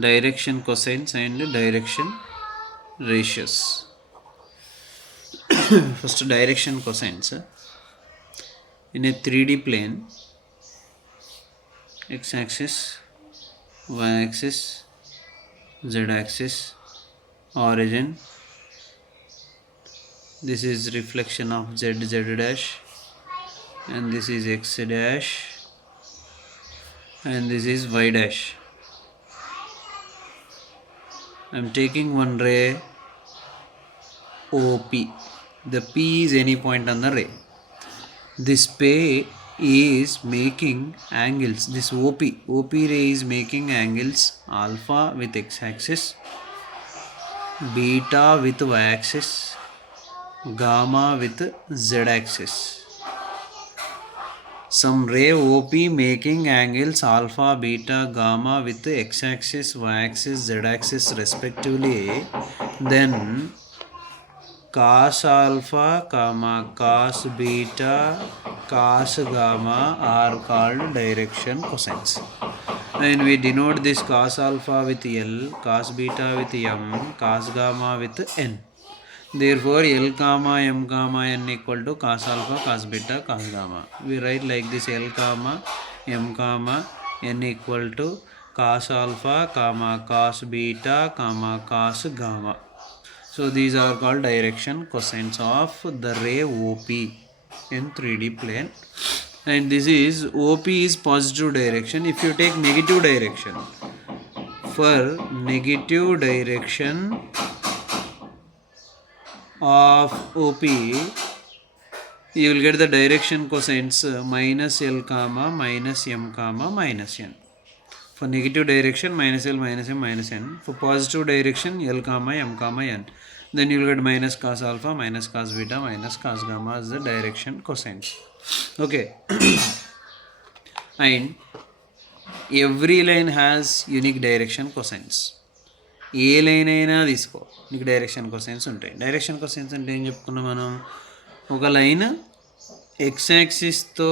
direction cosines and direction ratios. First, direction cosines. In a 3D plane, x-axis, y-axis, z-axis, origin. This is reflection of z dash, and this is x dash, and this is y dash. I am taking one ray OP. The P is any point on the ray. This ray is making angles. This OP ray is making angles alpha with x-axis, beta with y-axis, gamma with z-axis. Some ray OP making angles alpha, beta, gamma with x-axis, y-axis, z-axis respectively. Then cos alpha, cos beta, cos gamma are called direction cosines. And we denote this cos alpha with L, cos beta with M, cos gamma with N. Therefore, L comma M comma N equal to cos alpha, cos beta, cos gamma. We write like this: L comma M comma N equal to cos alpha, comma cos beta, comma cos gamma. So these are called direction cosines of the ray OP in 3D plane. And this is OP is positive direction. If you take negative direction, for negative direction of OP, you will get the direction cosines minus L comma minus M comma minus N. For negative direction, minus L minus M minus N. For positive direction, L comma M comma N. Then you will get minus cos alpha minus cos beta minus cos gamma as the direction cosines. Okay. And every line has unique direction cosines. A line అయినా తీసుకో, నీకు direction cosines ఉంటాయి. Direction cosines అంటే ఏం చెప్పుకున్నాం మనం? ఒక line X యాక్సిస్తో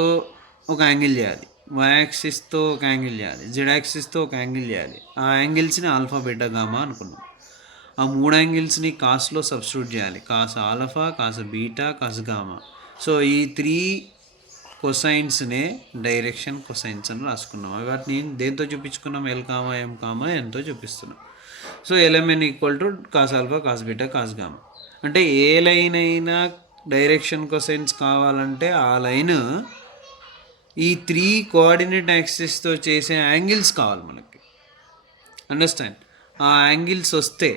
ఒక యాంగిల్ చేయాలి, వై యాక్సిస్తో ఒక యాంగిల్ చేయాలి, జెడ్ యాక్సిస్తో ఒక యాంగిల్ చేయాలి. ఆ యాంగిల్స్ని ఆల్ఫా బీటా గామా అనుకున్నాం. ఆ మూడు యాంగిల్స్ని కాస్లో సబ్స్టిట్యూట్ చేయాలి. Cos alpha, cos beta, cos gamma. So ఈ 3 కొసైన్స్నే డైరెక్షన్ కొసైన్స్ అని రాసుకున్నాం. వాటిని దేంతో చూపించుకున్నాం? ఎల్ కామా ఎం కామా ఎంతో చూపిస్తున్నాం. So LMN equal to cos alpha, cos beta, cos gamma. అంటే ఏ లైన్ అయినా డైరెక్షన్ కొసైన్స్ కావాలంటే ఆ లైన్ ఈ 3 కోఆర్డినేట్ యాక్సిస్తో చేసే యాంగిల్స్ కావాలి మనకి. అండర్స్టాండ్? ఆ యాంగిల్స్ వస్తే,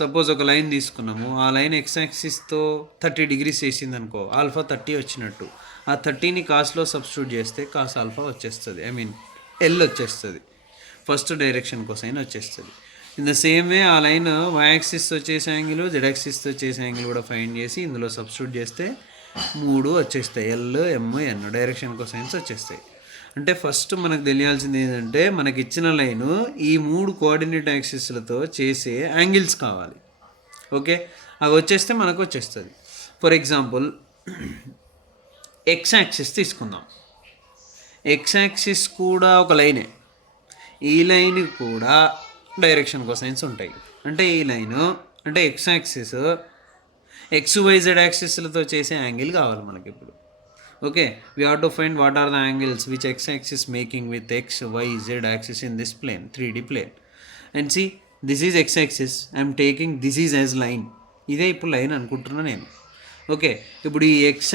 సపోజ్ ఒక లైన్ తీసుకున్నాము, ఆ లైన్ ఎక్స్ యాక్సిస్తో 30 డిగ్రీస్ చేసింది అనుకో, ఆల్ఫా 30 వచ్చినట్టు. ఆ 30ని కాస్లో సబ్స్టిట్యూట్ చేస్తే కాస్ ఆల్ఫా వచ్చేస్తుంది, ఐ మీన్ ఎల్ వచ్చేస్తుంది, ఫస్ట్ డైరెక్షన్ కొసైన్ వచ్చేస్తుంది. ఇన్ ద సేమ్ వే ఆ లైన్ వై యాక్సిస్తో చేసే యాంగిల్, జెడ్ యాక్సిస్తో చేసే యాంగిల్ కూడా ఫైండ్ చేసి ఇందులో సబ్స్టిట్యూట్ చేస్తే 3 వచ్చేస్తాయి, ఎల్ ఎమ్ ఎన్ డైరెక్షన్ కొసైన్స్ వచ్చేస్తాయి. అంటే ఫస్ట్ మనకు తెలియాల్సింది ఏంటంటే, మనకి ఇచ్చిన లైను ఈ 3 కోఆర్డినేట్ యాక్సిస్లతో చేసే యాంగిల్స్ కావాలి. ఓకే, అవి వచ్చేస్తే మనకు వచ్చేస్తుంది. ఫర్ ఎగ్జాంపుల్ ఎక్స్ యాక్సిస్ తీసుకుందాం. ఎక్స్ యాక్సిస్ కూడా ఒక లైనే, ఈ లైన్ కూడా డైరెక్షన్ కొసైన్స్ ఉంటాయి. అంటే ఈ లైను అంటే X axis X Y Z యాక్సిస్లతో చేసే యాంగిల్ కావాలి మనకి ఇప్పుడు. Okay, we have to find what are the angles which X axis making with X Y Z axis in this plane, 3D plane. And see, this is X axis, I'm taking this is as line. ఇదే ఇప్పుడు line అనుకుంటున్నా నేను. Okay, ఇప్పుడు ఈ X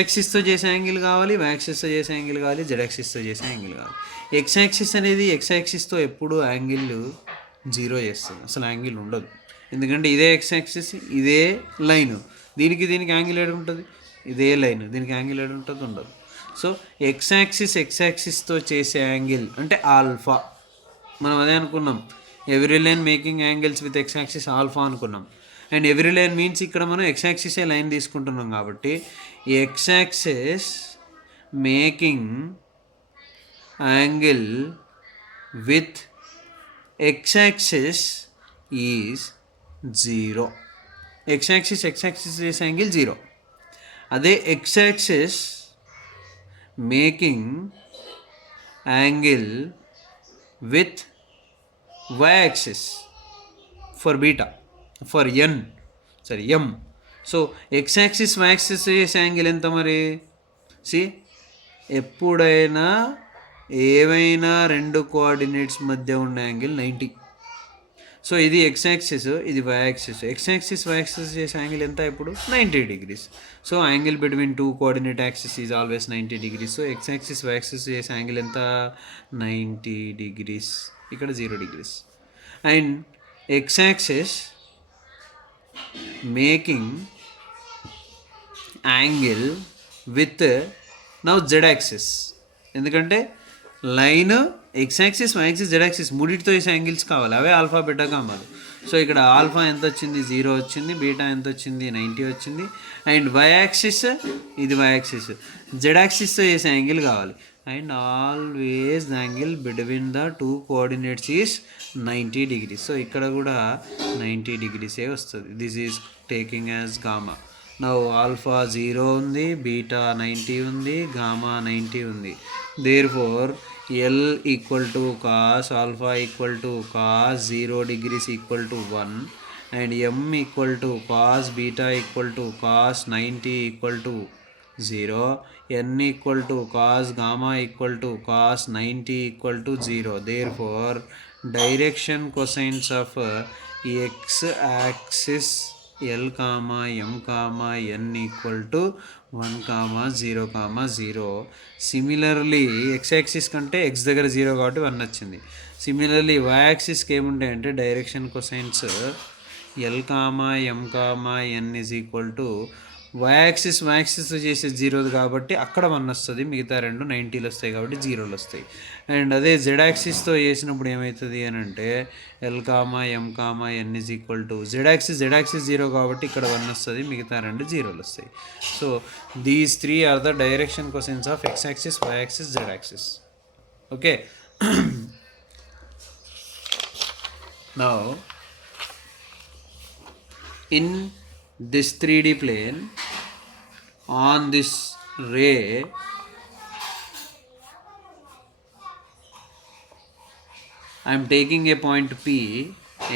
యాక్సిస్తో చేసే angle కావాలి, why యాక్సిస్తో చేసే angle కావాలి, జెడ్ యాక్సిస్తో చేసే యాంగిల్ కావాలి. ఎక్స్ యాక్సిస్ అనేది ఎక్స్ యాక్సిస్తో ఎప్పుడు యాంగిల్ 0 చేస్తుంది, అసలు యాంగిల్ ఉండదు. ఎందుకంటే ఇదే ఎక్స్ యాక్సిస్, ఇదే లైన్, దీనికి యాంగిల్ ఏడు ఉంటుంది, ఇదే లైన్, దీనికి యాంగిల్ ఏడు ఉంటుంది, ఉండదు. సో ఎక్స్ యాక్సిస్తో చేసే యాంగిల్ అంటే ఆల్ఫా. మనం అదే అనుకున్నాం, every line making angles with X axis alpha అనుకున్నాం. అండ్ ఎవ్రీ లైన్ మీన్స్ ఇక్కడ మనం ఎక్స్ యాక్సిసే లైన్ తీసుకుంటున్నాం కాబట్టి X axis making angle with X axis is 0. X axis చేసే యాంగిల్ 0. అదే X axis making angle with y-axis for beta, for n, sorry m. So x-axis y-axis చేసే angle ఎంత మరి? C ఎప్పుడైనా ఏవైనా రెండు కోఆర్డినేట్స్ మధ్య ఉన్న యాంగిల్ 90. సో ఇది x-axis, ఇది y-axis. x-axis y-axis చేసే యాంగిల్ ఎంత ఇప్పుడు? 90 degrees. So angle between two coordinate axis is always 90 degrees. So x-axis y-axis చేసే యాంగిల్ ఎంత? 90 degrees. ఇక్కడ 0 degrees. And x-axis making angle with now z-axis. ఎందుకంటే లైన్ x-axis y-axis z-axis మూడిటితో వేసే angles కావాలి, అవే alpha beta గామాలు. So ఇక్కడ alpha ఎంత వచ్చింది? 0 వచ్చింది. బీటా ఎంత వచ్చింది? 90 వచ్చింది. అండ్ y-axis, ఇది y-axis, z-axisతో వేసే యాంగిల్ కావాలి. And always the angle between the two coordinates is 90 degrees. So ఇక్కడ కూడా 90 degrees వస్తుంది. This is taking as gamma. Now alpha 0 ఉంది, బీటా 90 ఉంది, గామా 90 ఉంది. Therefore L equal to cos alpha equal to cos 0 degrees equal to 1 and M equal to cos beta equal to cos 90 equal to 0, N equal to cos gamma equal to cos 90 equal to 0. Therefore, direction cosines of x-axis L comma M comma N equal to 1 comma 0 comma 0. Similarly x-axis కంటే x దగ్గర 0 కాబట్టి 1 వచ్చింది. Similarly y-axisకి ఏముంటాయంటే direction cosines L comma M comma N is equal to y-axis చేసే 0 కాబట్టి అక్కడ 1 వస్తుంది, మిగతా రెండు 90లు వస్తాయి కాబట్టి 0లు వస్తాయి. అండ్ అదే z-axisతో చేసినప్పుడు ఏమవుతుంది అని అంటే L comma M comma N is equal to z-axis 0 కాబట్టి ఇక్కడ 1 వస్తుంది, మిగతా రెండు 0లు వస్తాయి. So these three are the direction cosines of x-axis, y-axis, z-axis. Okay, now in this 3D plane on this ray I am taking a point P,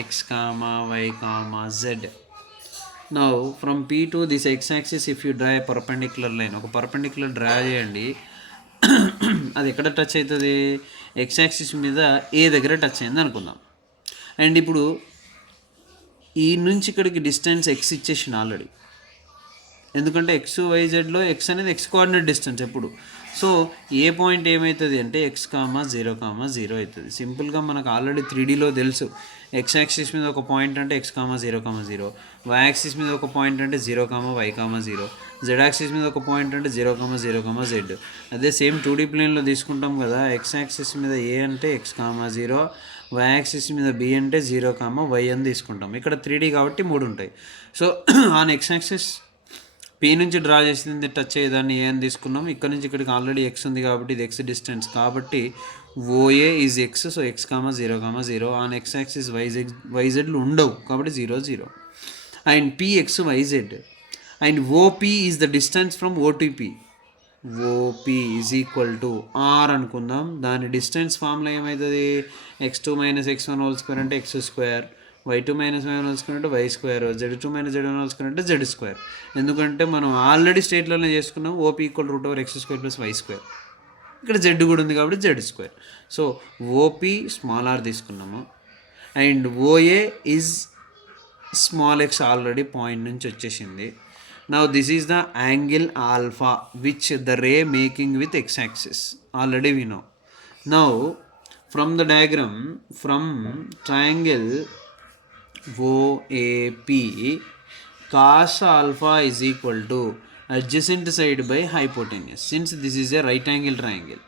x comma y comma z. Now from P to this x-axis if you draw a perpendicular line, ఒక perpendicular draw చేయండి. అది ఎక్కడ touch అవుతుంది? x-axis మీద ఏ దగ్గర touch అయింది అనుకుందాం. And ఇప్పుడు ఈ నుంచి ఇక్కడికి డిస్టెన్స్ x ఇచ్చేసిన ఆల్రెడీ, ఎందుకంటే XYZలో x అనేది x కోఆర్డినేట్ డిస్టెన్స్ ఎప్పుడు. సో ఏ పాయింట్ ఏమవుతుంది అంటే x కామా 0 కామా 0 అవుతుంది. సింపుల్గా మనకు ఆల్రెడీ 3Dలో తెలుసు, x-axis మీద ఒక పాయింట్ అంటే x కామా 0 కామా 0, y-axis మీద ఒక పాయింట్ అంటే 0 కామా y కామా 0, z-axis మీద ఒక పాయింట్ అంటే 0 కామా 0 కామా z. అదే సేమ్ 2D ప్లేన్లో తీసుకుంటాం కదా, x-axis మీద a అంటే x కామా 0, y-axis మీద b అంటే 0 కామా y అని తీసుకుంటాం. ఇక్కడ 3D కాబట్టి 3 ఉంటాయి. సో ఆన్ x-axis P నుంచి డ్రా చేసింది టచ్ అయ్యేదాన్ని ఏ అని తీసుకున్నాం. ఇక్కడ నుంచి ఇక్కడికి ఆల్రెడీ x ఉంది కాబట్టి ఇది x డిస్టెన్స్ కాబట్టి OA is x. So x comma 0 comma 0 on x-axis YZలు ఉండవు కాబట్టి 0 0. And PXYZ and OP is the distance from OTP. OP is equal to R అనుకుందాం. దాని డిస్టెన్స్ ఫార్ములా ఏమవుతుంది? x2 minus x1 whole square అంటే x square, y2 minus y1 whole square అంటే y square, z2 minus z1 whole square అంటే z square. ఎందుకంటే మనం already స్టేట్లోనే చేసుకున్నాం OP equal root over x square plus y square. ఇక్కడ z కూడా ఉంది కాబట్టి z square. So OP small r తీసుకున్నాము and OA is small x already point నుంచి వచ్చేసింది. Now this is the angle alpha which the ray making with x-axis. Already we know. Now from the diagram, from triangle OAP, cos alpha is equal to adjacent side by hypotenuse. Since this is a right angle triangle,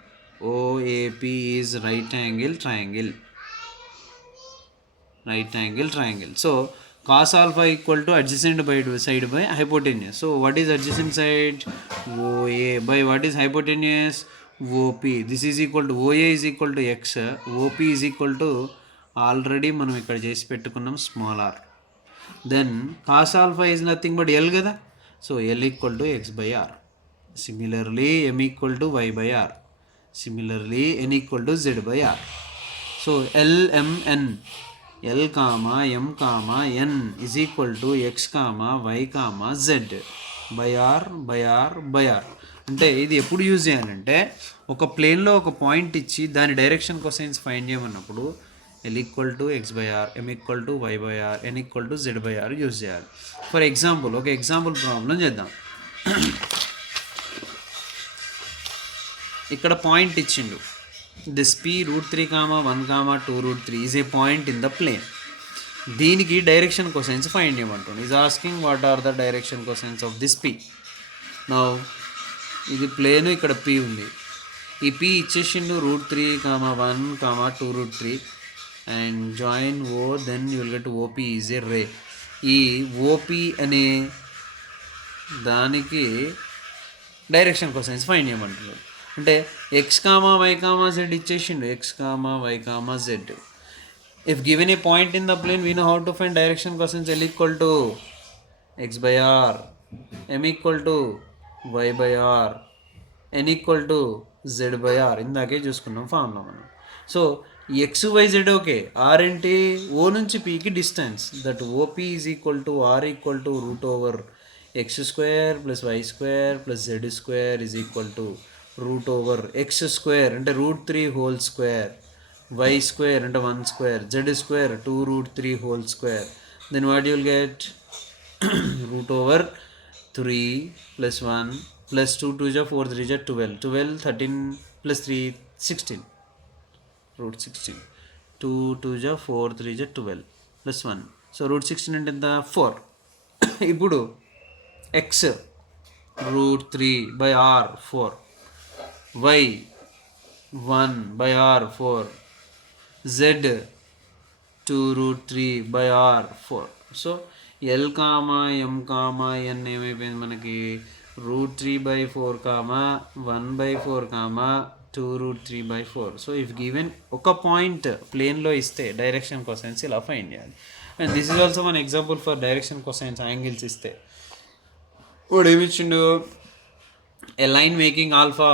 OAP is right angle triangle. So cos alpha equal to adjacent side by hypotenuse. So what is adjacent side? OA by what is hypotenuse? OP. This is equal to OA is equal to x, OP is equal to already మనం ఇక్కడ చేసి పెట్టుకున్నాం small r. Then cos alpha is nothing but L కదా. So L equal to x by r. Similarly M equal to y by r. Similarly N equal to z by r. So LMN L comma M comma N is equal to X comma Y comma Z by R అంటే ఇది ఎప్పుడు use చేయాలంటే ఒక ప్లేన్లో ఒక point ఇచ్చి దాని direction cosines find చేయమన్నప్పుడు L equal to X by R M equal to Y by R N equal to Z by R use చేయాలి. ఫర్ ఎగ్జాంపుల్ ఒక ఎగ్జాంపుల్ ప్రాబ్లం చేద్దాం. ఇక్కడ పాయింట్ ఇచ్చిండు. This P √3, 1, 2, √3 is a point in the plane. దీనికి direction cosines find చేయమంటుంది. Is asking what are the direction cosines of this P. Now ఇది plane, ఇక్కడ P ఉంది. ఈ పి ఇచ్చేసిండు √3, 1, 2, √3 and join O, then you will get OP is a ray. ఈ OP అనే దానికి డైరెక్షన్ కొసైన్స్ ఫైండ్ చేయమంటున్నారు. అంటే X comma Y comma Z ఇచ్చేసిండు, X comma Y comma Z. If given a point in the plane we know how to find direction cosines. L equal to X by R, M equal to Y by R, N equal to Z by are. ఇందాకే చూసుకున్నాం formula మనం. So X Y Z okay. R ఏంటి? O నుంచి పీకి distance. That OP is equal to R equal to √(x² + y² + z² is equal to √(x²) అంటే √3² y² అంటే 1² z² 2√3². then what you will get? √3 + 1 + 2 2 is 4 3 is 12 12 13 + 3 16 √16 2 2 is 4 3 is 12 + 1. So √16 అంటే ఎంత? 4. ఇప్పుడు x √3/r 4, y 1/r 4, z 2√3/r 4. So L comma M comma N ఏమైపోయింది మనకి? √3/4 1/4 2√3/4. So if given ఒక point ప్లేన్లో ఇస్తే డైరెక్షన్ కొసైన్స్ ఇలా ఫైండ్ చేయాలి. And this is also one example for direction cosines. Angles ఇస్తే వాడు ఏమిచ్చిండు? A line making alpha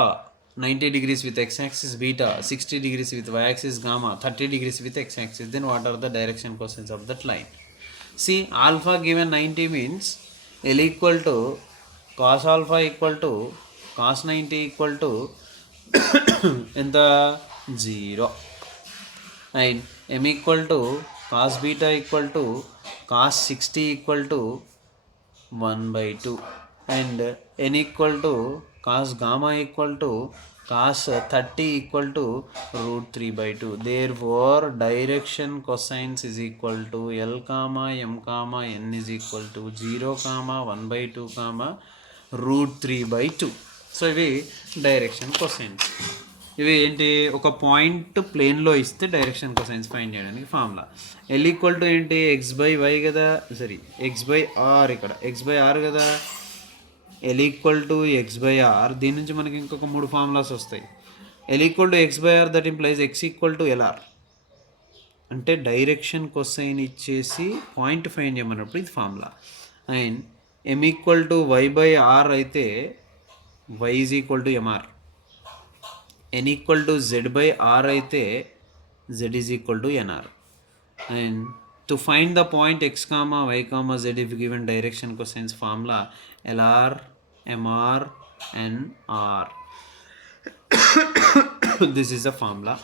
90 degrees with x-axis, beta 60 degrees with y-axis, gamma 30 degrees with x-axis. Then what are the direction cosines of that line? See, alpha given 90 means L equal to cos alpha equal to cos 90 equal to in the 0, and m equal to cos beta equal to cos 60 equal to 1/2, and n equal to cos gamma equal to cos 30 equal to √3/2. Therefore direction cosines is equal to L comma M comma N is equal to 0 comma 1/2 comma √3/2. So ఇవి direction cosines. ఇవి ఏంటి? ఒక point ప్లేన్లో ఇస్తే direction cosines find చేయడానికి formula. L equal to ఏంటి? x/y కదా, sorry x/r. ఇక్కడ x/r కదా. L equal to x/r. దీని నుంచి మనకి ఇంకొక 3 ఫార్ములాస్ వస్తాయి. L equal to x/r, that implies x equal to LR. అంటే డైరెక్షన్ కొసైన్ ఇచ్చేసి పాయింట్ ఫైండ్ చేయమన్నప్పుడు ఇది formula. And m equal to y/r అయితే y is equal to MR. n equal to z/r అయితే z is equal to NR. and to find the point x comma y comma z if given direction cosines formula LR MR and R. This is the formula.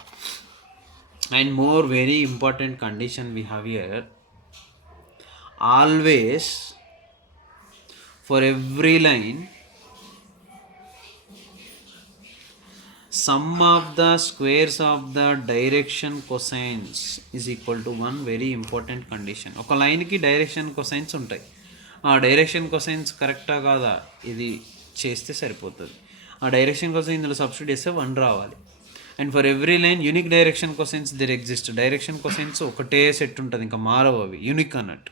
And more very important condition we have here: always for every line sum of the squares of the direction cosines is equal to 1. Very important condition. ఒక లైన్కి direction cosines ఉంటాయి. ఆ direction cosines కరెక్టా కాదా ఇది చేస్తే సరిపోతుంది. ఆ డైరెక్షన్ కొసైన్స్ ఇందులో సబ్స్టిట్యూట్ చేస్తే 1 రావాలి. And for every line unique direction cosines there exist. Direction cosines ఒకటే సెట్ ఉంటుంది, ఇంకా మారవు, అవి యూనిక్ అన్నట్టు.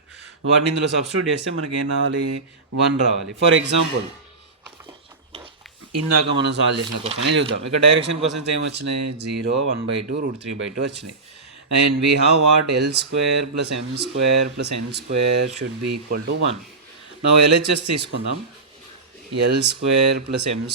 వాటిని ఇందులో సబ్స్టిట్యూట్ చేస్తే మనకి ఏం రావాలి? 1 రావాలి. ఫర్ ఎగ్జాంపుల్ ఇందాక మనం సాల్వ్ చేసిన క్వశ్చన్ చూద్దాం. ఇక్కడ డైరెక్షన్ క్వశ్చన్స్ ఏమొచ్చినాయి? 0, 1/2, √3/2 వచ్చినాయి. And we have what? L² + M² + N² should be equal to 1. నా LHS తీసుకుందాం. L² + M²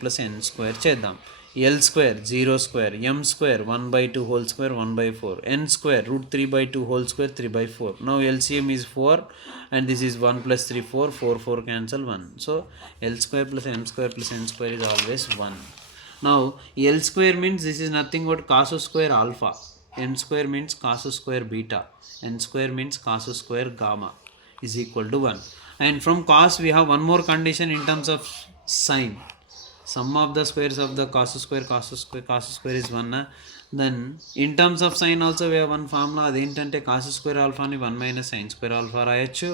+ N² చేద్దాం. L square 0 square, m square 1 by 2 whole square 1 by 4, n square root 3 by 2 whole square 3 by 4. Now LCM is 4 and this is 1 plus 3 4, 4 4 cancel 1. So L square plus m square plus n square is always 1. Now L square means this is nothing but cos square alpha, m square means cos square beta, n square means cos square gamma is equal to 1. And from cos we have one more condition in terms of sine. Sum of the squares of the cos square is 1. Then in terms of sine also we have one formula, అదేంటంటే cos square alpha ni 1 minus sin square alpha రాయొచ్చు,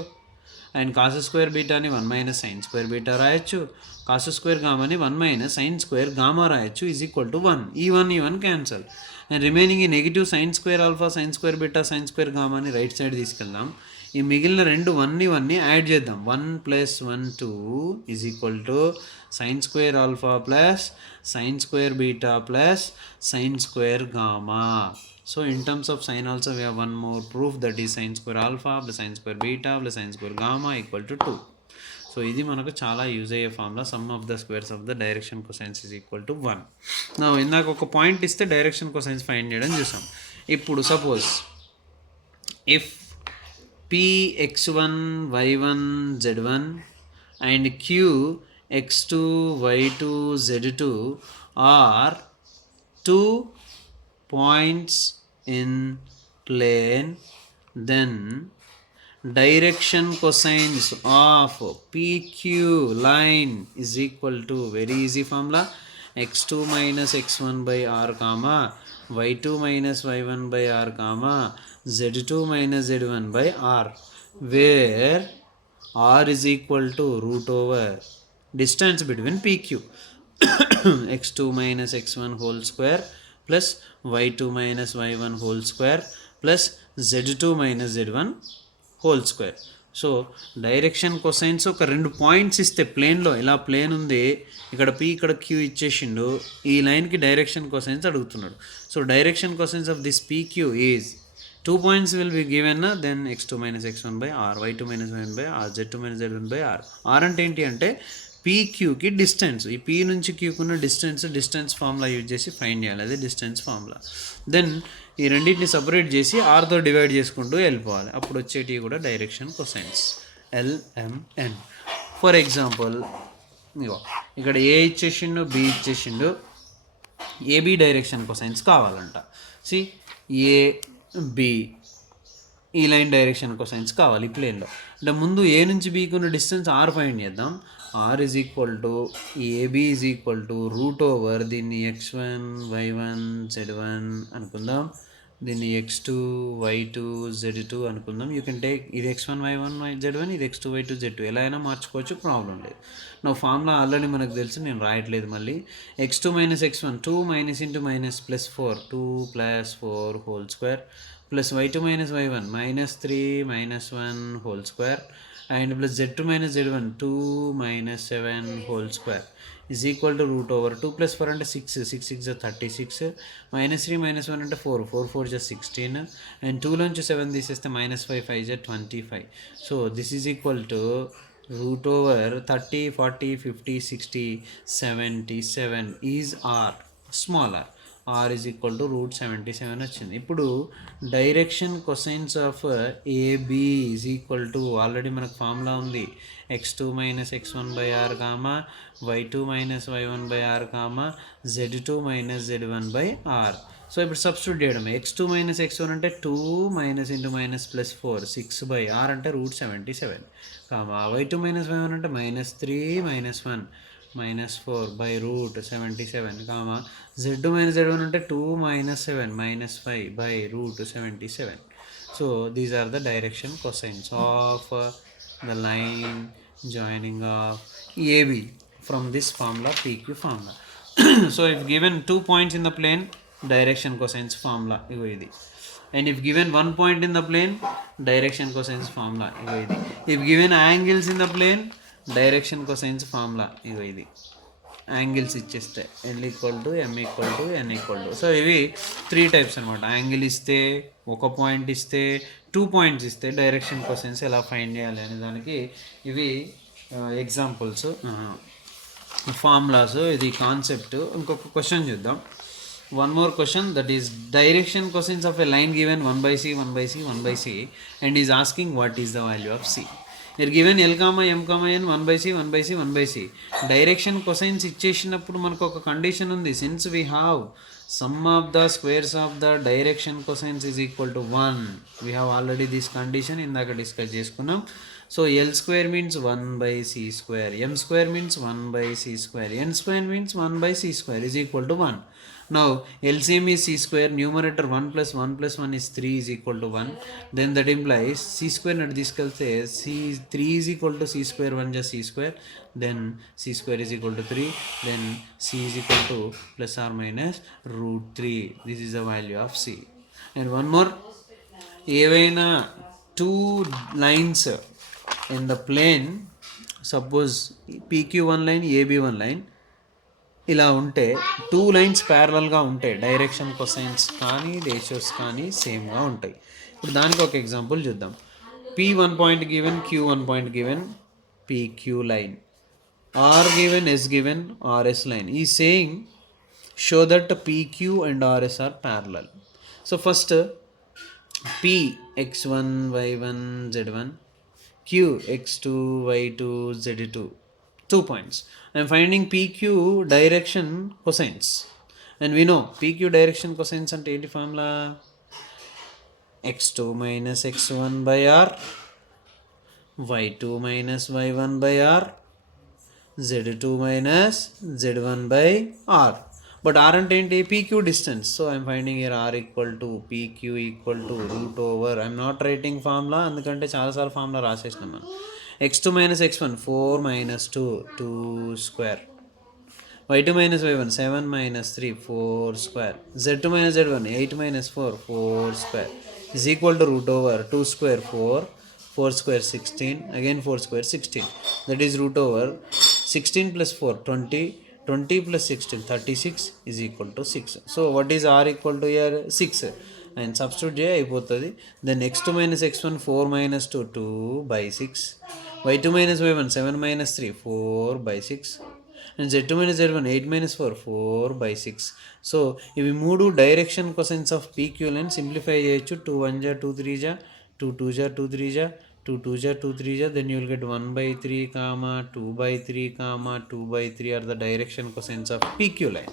and cos square beta ni 1 minus sin square beta రాయొచ్చు, cos square gamma ni 1 minus sin square gamma రాయొచ్చు is equal to 1. ఈ 1 cancel and remaining ఈ negative sin square alpha sin square beta sin square gamma ni right side తీసుకెళ్దాం. ఈ మిగిలిన రెండు 1 add చేద్దాం. 1 plus 1 2 is equal to sine square alpha plus sine square beta plus sine square gamma. So in terms of sine also we have one more proof, that is sine square alpha plus sine square beta plus sine square gamma equal to 2. So ఇది మనకు చాలా use అయ్యే ఫార్ములా. Sum of the squares of the direction cosines is equal to 1. నా ఇందాక ఒక point ఇస్తే direction cosines find చేయడం చూసాం. ఇప్పుడు suppose if P x1 y1 z1 and Q x2 y2 z2 are two points in plane, then direction cosines of PQ line is equal to, very easy formula, x2 minus x1 by r comma y2 minus y1 by r comma z2 minus z1 by r, where r is equal to root over distance between PQ x2 minus x1 whole square plus y2 minus y1 whole square plus z2 minus z1 whole square. So direction cosines ఒక 2 points ఇస్తే ప్లేన్లో, ఇలా plane ఉంది, ఇక్కడ P ఇక్కడ Q ఇచ్చేసిండు, ఈ లైన్కి direction cosines అడుగుతున్నాడు. So direction cosines of this PQ is 2 points will be given, then x2 minus x1 by r, y2 minus y1 by r, z2 minus z1 by r. r అంటే ఏంటి అంటే PQకి distance, ఈ P నుంచి Qకున్న distance formula use చేసి find చేయాలి, అదే distance formula. Then ఈ రెండింటిని సపరేట్ చేసి ఆర్తో డివైడ్ చేసుకుంటూ వెళ్ళిపోవాలి, అప్పుడు వచ్చేటివి కూడా direction cosines LMN. For example ఇగో ఇక్కడ ఏ ఇచ్చేసిండు, బి ఇచ్చేసిండు, ఏబి డైరెక్షన్ కొసైన్స్ కావాలంట. సి ఏబి ఈ లైన్ డైరెక్షన్ కొసైన్స్ కావాలి ఈ ప్లేన్లో. అంటే ముందు ఏ నుంచి బీకి ఉన్న డిస్టెన్స్ ఆర్ ఫైండ్ చేద్దాం. R is equal to AB is equal to root over, దీన్ని x1 y1 z1 అనుకుందాం, దీన్ని x2 y2 z2 అనుకుందాం. యూ కెన్ టేక్ ఇది x1 y1 z1, ఇది x2 y2 z2, ఎలా అయినా మార్చుకోవచ్చు, ప్రాబ్లం లేదు. నా ఫార్ములా ఆల్రెడీ మనకు తెలుసు, నేను రాయట్లేదు మళ్ళీ. x2 minus x1 2 minus into minus plus 4 2 plus 4 whole square plus y2 minus y1 minus 3 minus 1 whole square and plus z2 minus z1 2 minus 7 whole square is equal to root over 2 plus 4 అంటే 6 6 6 36 minus 3 minus 1 అంటే 4 4 4 just 16 and 2 లోంచి 7 తీసేస్తే minus 5 5 just 25. So this is equal to root over 30 40 50 60 77 is r, small r. r is equal to root 77 వచ్చింది. ఇప్పుడు direction cosines of AB is equal to, already మనకు formula ఉంది, x2 minus x1 by R comma y2 minus y1 by R comma z2 minus z1 by R. So ఇప్పుడు substitute చేయడం, x2 minus x1 అంటే 2 minus into minus plus 4 6 by R అంటే root 77 comma y2 minus y1 అంటే minus 3 minus 1 minus 4 by root 77 comma z2 minus z1 అంటే 2 minus 7 minus 5 by root 77. So these are the direction cosines of the line joining of AB from this formula, PQ formula. So if given 2 points in the plane, direction cosines formula ఇగో ఇది. And if given 1 point in the plane, direction cosines formula ఇగో ఇది. If given angles in the plane, direction cosines formula ఇగో ఇది. Angles ఇచ్చేస్తే L equal to M equal to N equal to. So ఇవి 3 types అనమాట. Angle ఇస్తే, ఒక point ఇస్తే, 2 points ఇస్తే డైరెక్షన్ కొసైన్స్ ఎలా ఫైండ్ చేయాలి అనే దానికి ఇవి ఎగ్జాంపుల్స్. ఫార్ములాస్ ఇది కాన్సెప్ట్. ఇంకొక క్వశ్చన్ చూద్దాం. One more question, that is direction questions of a line given 1/c 1/c 1/c and is asking what is the value of c. మీరు given l, m, n 1/c 1/c 1/c direction cosines ఇచ్చేసినప్పుడు మనకు ఒక condition ఉంది. Since we have sum of the squares of the direction cosines is equal to 1. We have already this condition ఇందాక discuss చేసుకున్నాం. So L square means 1/c square, m square means 1/c square, n square means 1/c square is equal to 1. Now LCM is c square, numerator 1 plus 1 plus 1 is 3 is equal to 1. Then that implies c square not తీసుకెళ్తే c 3 is equal to c square 1 just c square, then c square is equal to 3, then c is equal to plus or minus root 3. This is the value of c. And one more, ఏవైనా two lines in the plane, suppose PQ1 line AB1 line ఇలా ఉంటే two lines ప్యారలల్గా ఉంటాయి, direction cosines కానీ ratios కానీ సేమ్గా ఉంటాయి. ఇప్పుడు దానికి ఒక ఎగ్జాంపుల్ చూద్దాం. P1 point given, Q1 point given, PQ line, R given, S given, RS line. He is saying show that PQ and RS are parallel. So first P x1 y1 z1, Q x2 y2 z2, 2 points. I am finding PQ direction cosines, and we know PQ direction cosines ante enti formula x2 minus x1 by r, y2 minus y1 by r, z2 minus z1 by r. But r అంటే ఏంటి? PQ distance. So I am finding here r equal to PQ equal to root over, I am not writing formula ఎందుకంటే చాలాసార్లు formula రాసేసినాం మనం. x2 minus x1 4 minus 2 2 square, y2 minus y1 7 minus 3 4 square, z2 minus z1 8 minus 4 4 square is equal to root over 2 square 4, 4 square 16, again 4 square 16, that is root over 16 plus 4 20, 20 plus 16 36 is equal to 6. So what is r equal to here? 6. And substitute చేయ అయిపోతుంది. Then x2 minus x1 4 minus 2 2 by 6, y2 minus y1 7 minus 3 4 by 6, and z2 minus z1 8 minus 4 4 by 6. So ఇవి మూడు direction cosines of PQ line. Simplify చేయొచ్చు. 2 1 జా 2 3 జా 2 2 జా 2 3 జా 2 2 జా 2 3 జా, then you will get 1/3 comma 2/3 comma 2/3 are the direction cosines of PQ line.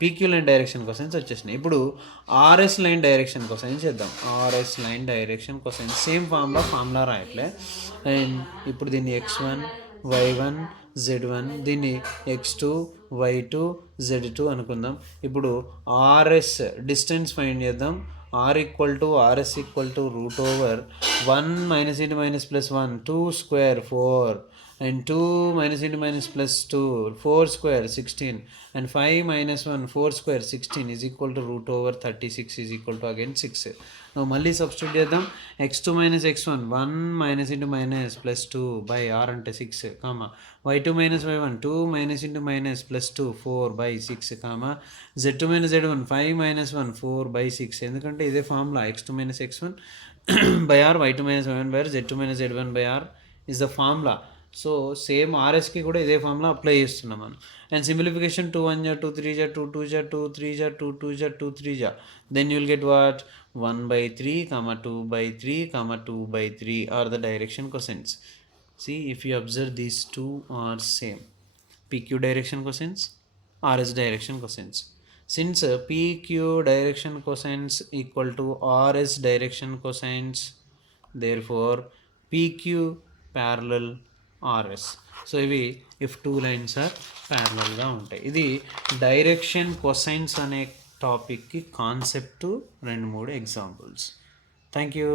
PQ line direction cosines వచ్చేసినాయి. ఇప్పుడు RS లైన్ డైరెక్షన్ కొసైన్స్ చేద్దాం. RS line direction cosines same formula రాయట్లే. అండ్ ఇప్పుడు దీన్ని x1 y1 z1, దీన్ని x2 y2 z2 అనుకుందాం. ఇప్పుడు RS distance find చేద్దాం. R equal to RS equal to root over 1 minus into minus plus 1 2 square 4, and 2 minus into minus plus 2 4 square 16, and 5 minus 1 4 square 16 is equal to root over 36 is equal to again 6. Now మళ్ళీ substitute చేద్దాం. x2 minus x1 1 minus into minus plus 2 by r అంటే 6 comma, y2 minus y1 2 minus into minus plus 2 4 by 6 comma, z2 minus z1 5 minus 1 4 by 6. ఎందుకంటే ఇదే formula x2 minus x1 by r, y2 minus y1 by r, z2 minus z1 by r is the formula. So same ఆర్ఎస్కి కూడా ఇదే formula apply చేస్తున్నాం మనం. And simplification 2 1 జా 2 3 జా 2 2 జా 2 3 జా 2 2 జా 2 3 జా, then you will get what 1/3 2/3 2/3 are the direction cosines. See, if you observe, these two are same. PQ direction cosines, RS direction cosines. Since PQ direction cosines equal to RS direction cosines, therefore PQ parallel RS. So ఇవి if two lines are ప్యారలల్గా ఉంటాయి. ఇది direction cosines అనే టాపిక్కి concept 2-3 examples. Thank you.